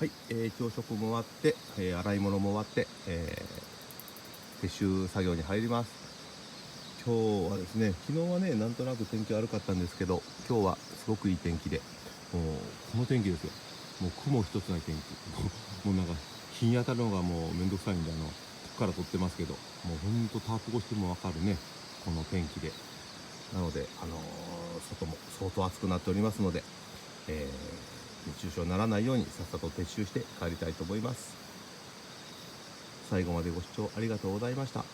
はい、朝食も終わって、洗い物も終わって、撤収作業に入ります。今日はですね、昨日はね、なんとなく天気悪かったんですけど、今日はすごくいい天気で、もうこの天気ですよ。もう雲一つない天気。もうなんか日に当たるのがもうめんどくさいんで、ここから撮ってますけど、もうほんとタープ越してもわかるね、この天気で。なので、外も相当暑くなっておりますので、熱中症にならないようにさっさと撤収して帰りたいと思います。最後までご視聴ありがとうございました。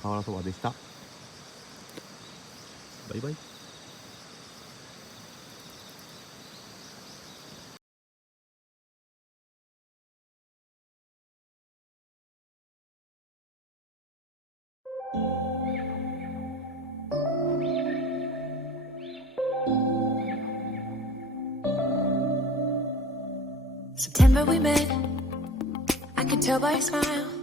河原そばでした。バイバイ。September we met, I could tell by your smile.